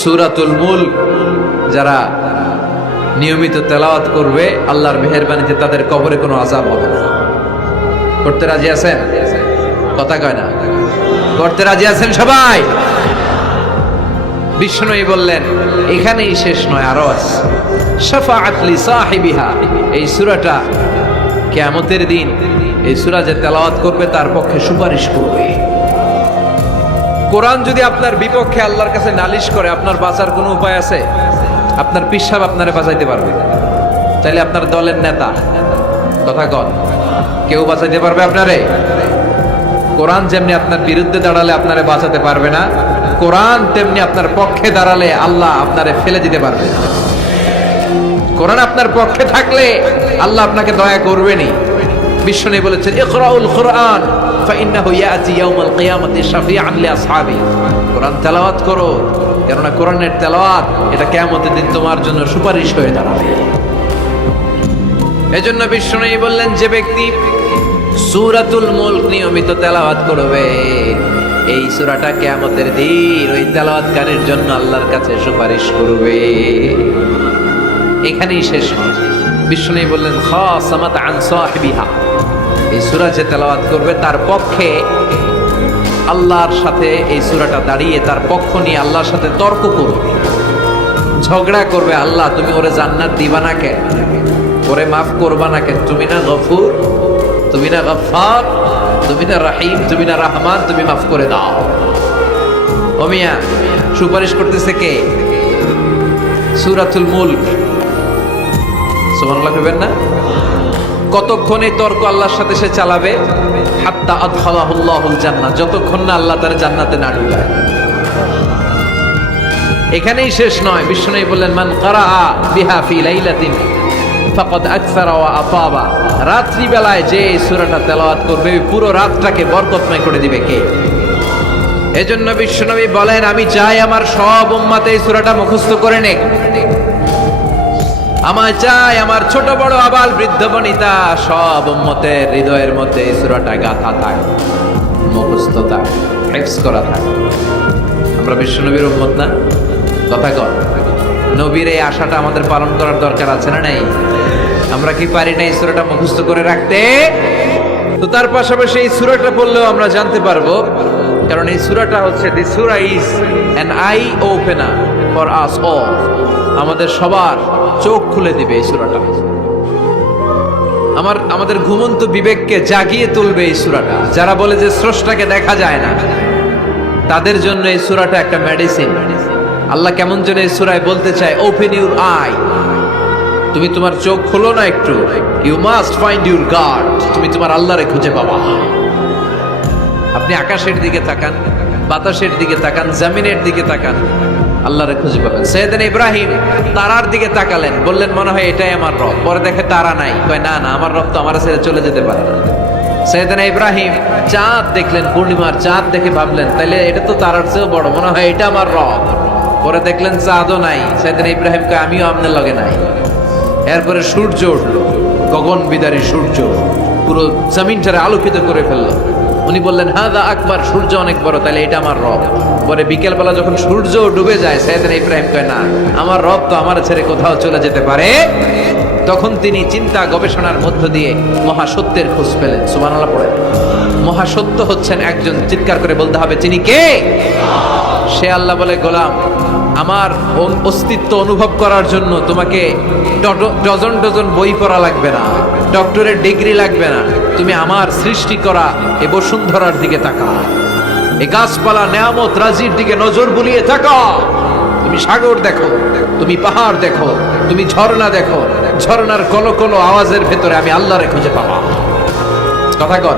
সূরাতুল মুলক যারা নিয়মিত তেলাওয়াত করবে আল্লাহর মেহেরবানিতে তাদের কবরে কোনো আযাব হবে না। করতে রাজি আছেন? কথা কয় না, করতে রাজি আছেন সবাই? বিষ্ণুই বললেন এখানেই শেষ নয়, আরো আছে। শাফাআত লি সাহিবিহা, এই সূরাটা কিয়ামতের দিন এই সূরা যে তেলাওয়াত করবে তার পক্ষে সুপারিশ করবে। কোরআন যদি আপনার বিপক্ষে আল্লাহর কাছে নালিশ করে, আপনার বাঁচার কোনো উপায় আছে? আপনার পিসাব আপনারে বাঁচাইতে পারবে? তাইলে আপনার দলের নেতা কথা কন, কেউ বাঁচাইতে পারবে আপনারে? কোরআন যেমনি আপনার বিরুদ্ধে দাঁড়ালে আপনারে বাঁচাতে পারবে না, কোরআন তেমনি আপনার পক্ষে দাঁড়ালে আল্লাহ আপনারে ফেলে দিতে পারবে না। কোরআন আপনার পক্ষে থাকলে আল্লাহ আপনাকে দয়া করবেনই। বিষ্ণু বলেছেন ইকরাউল কুরআন ফাইন্নাহু ইয়াতি ইয়াউমাল কিয়ামাতি শাফিআন লিআসহাবি, কোরআন তেলাওয়াত করো, কেননা কোরআনের তেলাওয়াত এটা কিয়ামতের দিন তোমার জন্য সুপারিশ হয়ে দাঁড়াবে। এজন্য বিষ্ণু বললেন যে ব্যক্তি সূরাতুল মুলক নিয়মিত তেলাওয়াত করবে, এই সূরাটা কিয়ামতের দিন ওই তেলাওয়াতকারীর জন্য আল্লাহর কাছে সুপারিশ করবে। এখানেই শেষ নয়, বিষ্ণু বললেন খাসামাত আন সাহিবিহা, এই সূরা যে তেলাওয়াত করবে তার পক্ষে আল্লাহর সাথে এই সূরাটা দাঁড়িয়ে তার পক্ষ নিয়ে আল্লাহর সাথে তর্ক করবে, ঝগড়া করবে। আল্লাহ তুমি ওরে জান্নাত দিবা না কেন, ওরে মাফ করবা না কেন? তুমি না গফুর, তুমি না গফফার, তুমি না রহিম, তুমি না রহমান, তুমি মাফ করে দাও। ও মিয়া, সুপারিশ করতেছে কে? সূরাতুল মুলক। সুবহানাল্লাহ কইবেন না? কতক্ষণ এই তর্ক আল্লাহর সাথে সে চালাবে? হাত্তা আদখালাহুল্লাহুল জান্নাহ, যতক্ষণ না আল্লাহ তার জান্নাতে না ঢুকায়। এখানেই শেষ নয়, বিষ্ণু বললেন মান কারাআ বিহা ফি লাইলাতিন ফাকাদ আকসারা ওয়া আতাবা, রাত্রি বেলায় যে এই সূরাটা তেলাওয়াত করবে পুরো রাতটাকে বরকতময় করে দিবে কে? এজন্য বিশ্বনবী বলেন আমি চাই আমার সব উম্মত এই সূরাটা মুখস্থ করে নেক। আমার চাই আমার ছোট বড় আবাল বৃদ্ধ বনিতা সব উম্মতের হৃদয়ের মধ্যে এই সূরাটা গাঁথা থাক, মুখস্থ থাক, হিফজ করা থাক। আমরা বিশ্বনবীর উম্মত না? কথা কর, নবীর এই আশাটা আমাদের পালন করার দরকার আছে না নাই? আমরা কি পারি না এই সূরাটা মুখস্থ করে রাখতে? তো তার পাশাপাশি এই সূরাটা পড়লেও আমরা জানতে পারবো, কারণ এই সূরাটা হচ্ছে দি সূরা is an eye opener for us all, আমাদের সবার চোখ খুলে দিবে এই সূরাটা। আমাদের ঘুমন্ত বিবেককে জাগিয়ে তুলবে এই সূরাটা। যারা বলে যে স্রষ্টাকে দেখা যায় না, তাদের জন্য এই সূরাটা একটা মেডিসিন। আল্লাহ কেমন যেন এই সূরায় বলতে চায় ওপেন ইউর আই, তুমি তোমার চোখ খোলো না একটু, you must find your God, তুমি তোমার আল্লাহরে খুঁজে পাবা। আপনি আকাশের দিকে তাকান, বাতাসের দিকে তাকান, জমিনের দিকে তাকান, আল্লাহরে খুঁজে পাবেন। সাইয়েদনা ইব্রাহিম তারার দিকে তাকালেন, বললেন মনে হয় এটাই আমার রব, পরে দেখে তারা নাই, কয় না না আমার রব তো আমার ছেড়ে চলে যেতে পারে না। সাইয়েদনা ইব্রাহিম চাঁদ দেখলেন, পূর্ণিমার চাঁদ দেখে ভাবলেন তাইলে এটা তো তারার চেয়েও বড়, মনে হয় এটা আমার রব। পরে দেখলেন চাঁদও নাই, সাইয়েদনা ইব্রাহিম কয় আমিও আপনার লগে নাই। এরপরে সূর্য উঠলো, গগন বিদারী সূর্য পুরো জমিনটারে আলোকিত করে ফেললো। উনি বললেন হাদা আকবার, সূর্য অনেক বড়, তাহলে এটা আমার রব। পরে বিকেলবেলা যখন সূর্য ডুবে যায়, সাইয়েদনা ইব্রাহিম কয় না আমার রব তো আমার ছেড়ে কোথাও চলে যেতে পারে। তখন তিনি চিন্তা গবেষণার মধ্য দিয়ে মহাসত্যের খোঁজ পেলেন। সুবহানাল্লাহ পড়েন। মহাসত্য হচ্ছেন একজন, চিৎকার করে বলতে হবে তিনি কে? সে আল্লাহ বলে গোলাম আমার অস্তিত্ব অনুভব করার জন্য তোমাকে ডজন ডজন বই পড়া লাগবে না, ডক্টরের ডিগ্রি লাগবে না, তুমি আমার সৃষ্টি করা এই বসুন্ধরার দিকে তাকাও, এই গাছপালা নেয়ামত রাজির দিকে নজর বুলিয়ে তাকাও। তুমি সাগর দেখো, তুমি পাহাড় দেখো, তুমি ঝর্ণা দেখো, ঝর্ণার কলকলো আওয়াজের ভেতরে আমি আল্লাহরে খুঁজে পাবো। কথা কর,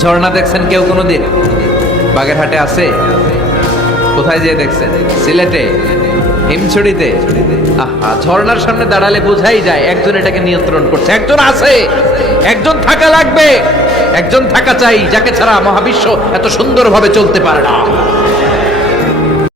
ঝর্ণা দেখছেন কেউ কোনোদিন? বাগেরহাটে আছে? কোথায় যেয়ে দেখছেন? সিলেটে, হিমছড়িতে? আহা, ঝর্ণার সামনে দাঁড়ালে বোঝাই যায় একজন এটাকে নিয়ন্ত্রণ করছে, একজন আছে, একজন থাকা লাগবে, একজন থাকা চাই যাকে ছাড়া মহাবিশ্ব এত সুন্দরভাবে চলতে পারে না।